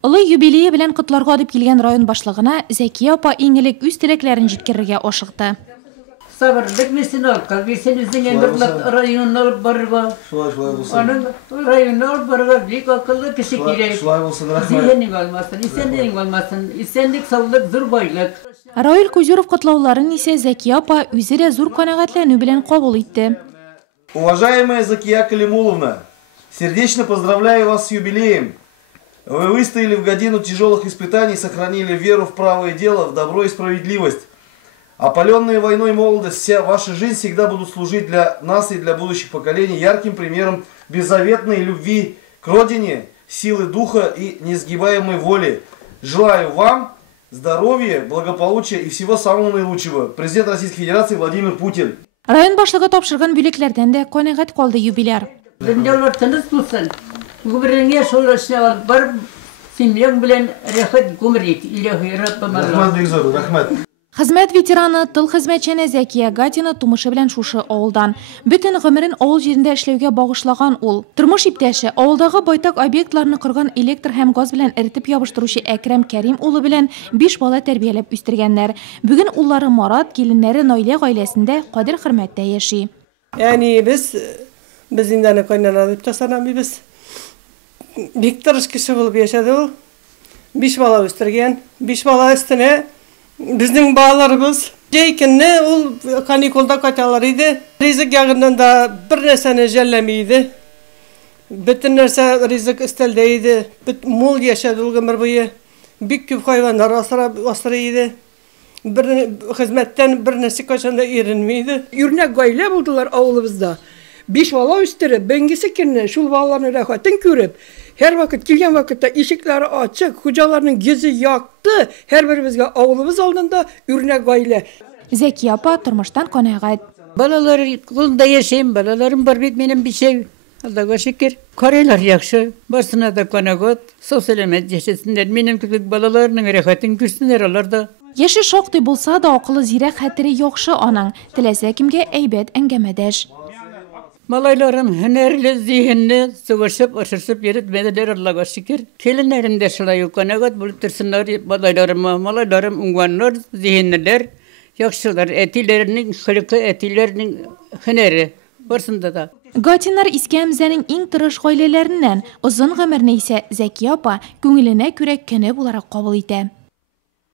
Олы юбилейі белән котларга дип килгән район башлыгына Зәкия апа иңелек үз теләкләрен җиткерергә ашыкты. Сабырлык месен алып, месен үзенең районны алып барырга. Аның районны алып барырга бик акыллы кеше кирәк. Зыянның алмасын, исәнлек алмасын, исәнлек, саулык, зур байлык. Раил Кузюров котлауларын исә Зәкия апа үзе дә зур канәгатьләнү белән кабул итте. Уважаемая Закия Калимуловна, сердечно поздравляю вас с юбилеем. Вы выстояли в годину тяжелых испытаний, сохранили веру в правое дело, в добро и справедливость. Опаленные войной молодость, вся ваша жизнь всегда будут служить для нас и для будущих поколений ярким примером беззаветной любви к родине, силы духа и несгибаемой воли. Желаю вам здоровья, благополучия и всего самого наилучшего. Президент Российской Федерации Владимир Путин. Район башлыгы тапшырган бүлекләрдән дә канәгать калды юбиляр. Дөньялар тыныч булсын. Гүбереңгә шулашна бар семьяң белән рәхәт гомер ит. Илаһи Раббым Рахмәт. Хезмәт ветераны, тыл хезмәтчәне Зәкия Гатина тумышы белән шушы авылдан. Бөтен гомерен авыл җирендә эшләүгә багышлаган ул. Тормыш иптәше, авылдагы байтак объектларны корган электр һәм газ белән эретеп ябыштыручы Әкрәм Кәрим улы белән 5 бала тәрбияләп үстергәннәр. Бүген уллары Марат, киленнәре Наилә гаиләсендә кадер хөрмәттә яши. Яни без инде кайнана дип тасанамыйбыз. Бик тырыш кеше булып яшәде ул. 5 бала үстергән. 5 бала өстенә bizning балаларыбыз җәйкенне ул каникулда кайталар иде. Ризык ягыннан да бер нәрсәне жәлләмиде. Бөтен нәрсә ризык өстәлдә иде. Мул яшәде ул гомер буе. Бик күп хайваннар асрый иде. Бер хезмәттән бер нәрсә кайчанда иренми иде. Үрнәк гаилә булдылар авылыбызда. 5 бала үстереп, бәнгесе көнне шул балаларның рәхәтен күреп, һәр вакыт килгән вакытта ишекләре ачык, хуҗаларның йөзе якты, һәрберебезгә авылыбыз алдында үрнәк гаилә. Зәкия апа тормыштан канәгать. Балалар кулында яшәйм, балаларым бар бит минем бишәү. Аллага шөкер. Карайлар яхшы, барсына да канәгать, сау-сәламәт яшәсеннәр. Минем кебек балаларның рәхәтен күрсеннәр алар да. Яше шактый булса да акылы зирәк хәтере яхшы аның. Теләсә кемгә әйбәт әңгәмәдәш. Малайларым һөнәрле, зиһенле, сугышып, ашышып йөртмәделәр, Аллага шөкер. Киленнәрем дә шулай ук канәгать булып торсыннар, малайларым уңганнар, зиһенлеләр, яхшылар, әтиләрнең хөлке, әтиләрнең һөнәре барсында да. Гатиннар Искәмзәнең иң тырыш гаиләләреннән, озын гомерне исә Зәкия апа күңеленә күрә көне буларак кабул итә.